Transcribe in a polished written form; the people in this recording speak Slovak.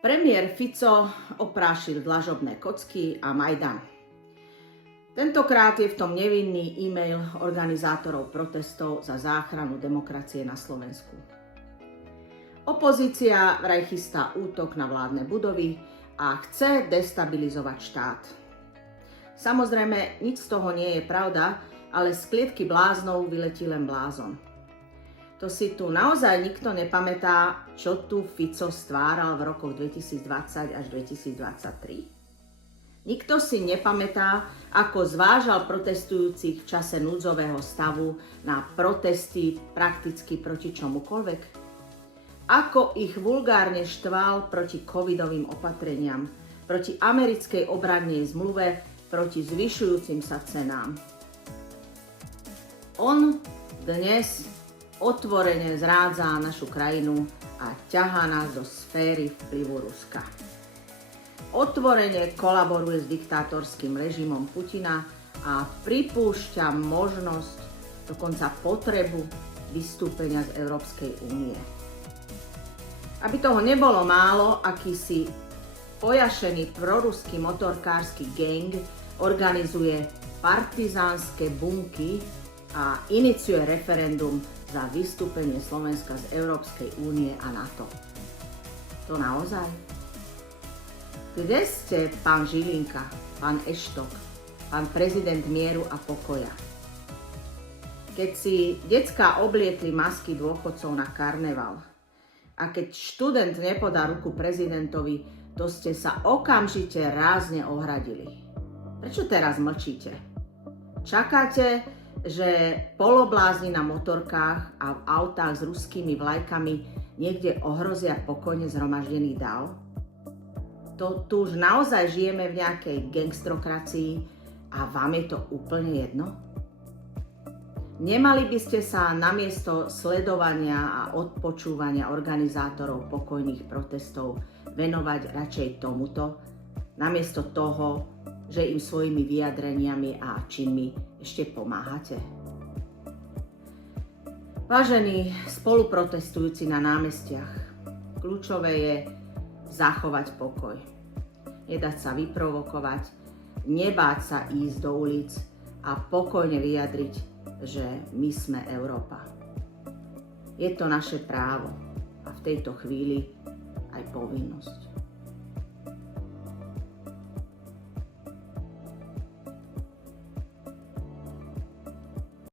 Premiér Fico oprášil dlažobné kocky a Majdan. Tentokrát je v tom nevinný e-mail organizátorov protestov za záchranu demokracie na Slovensku. Opozícia vraj chystá útok na vládne budovy a chce destabilizovať štát. Samozrejme, nič z toho nie je pravda, ale z klietky bláznov vyletí len blázon. To si tu naozaj nikto nepamätá, čo tu Fico stváral v rokoch 2020 až 2023? Nikto si nepamätá, ako zvážal protestujúcich v čase núdzového stavu na protesty prakticky proti čomukoľvek? Ako ich vulgárne štval proti covidovým opatreniam, proti americkej obrannej zmluve, proti zvyšujúcim sa cenám. On dnes otvorene zrádza našu krajinu a ťahá nás do sféry vplyvu Ruska. Otvorene kolaboruje s diktátorským režimom Putina a pripúšťa možnosť, dokonca potrebu vystúpenia z Európskej únie. Aby toho nebolo málo, akýsi pojašený proruský motorkársky gang organizuje partizánske bunky a iniciuje referendum za vystúpenie Slovenska z Európskej únie a NATO. To naozaj? Kde ste, pán Žilinka, pán Eštok, pán prezident mieru a pokoja? Keď si decká obliekli masky dôchodcov na karneval a keď študent nepodá ruku prezidentovi, to ste sa okamžite rázne ohradili. Prečo teraz mlčíte? Čakáte, že poloblázni na motorkách a v autách s ruskými vlajkami niekde ohrozia pokojne zhromaždený dav? To tu už naozaj žijeme v nejakej gangstrokracii a vám je to úplne jedno? Nemali by ste sa namiesto sledovania a odpočúvania organizátorov pokojných protestov venovať radšej tomuto, namiesto toho, že im svojimi vyjadreniami a činmi ešte pomáhate? Vážení spoluprotestujúci na námestiach, kľúčové je zachovať pokoj, nedať sa vyprovokovať, nebáť sa ísť do ulic a pokojne vyjadriť, že my sme Európa. Je to naše právo a v tejto chvíli aj povinnosť.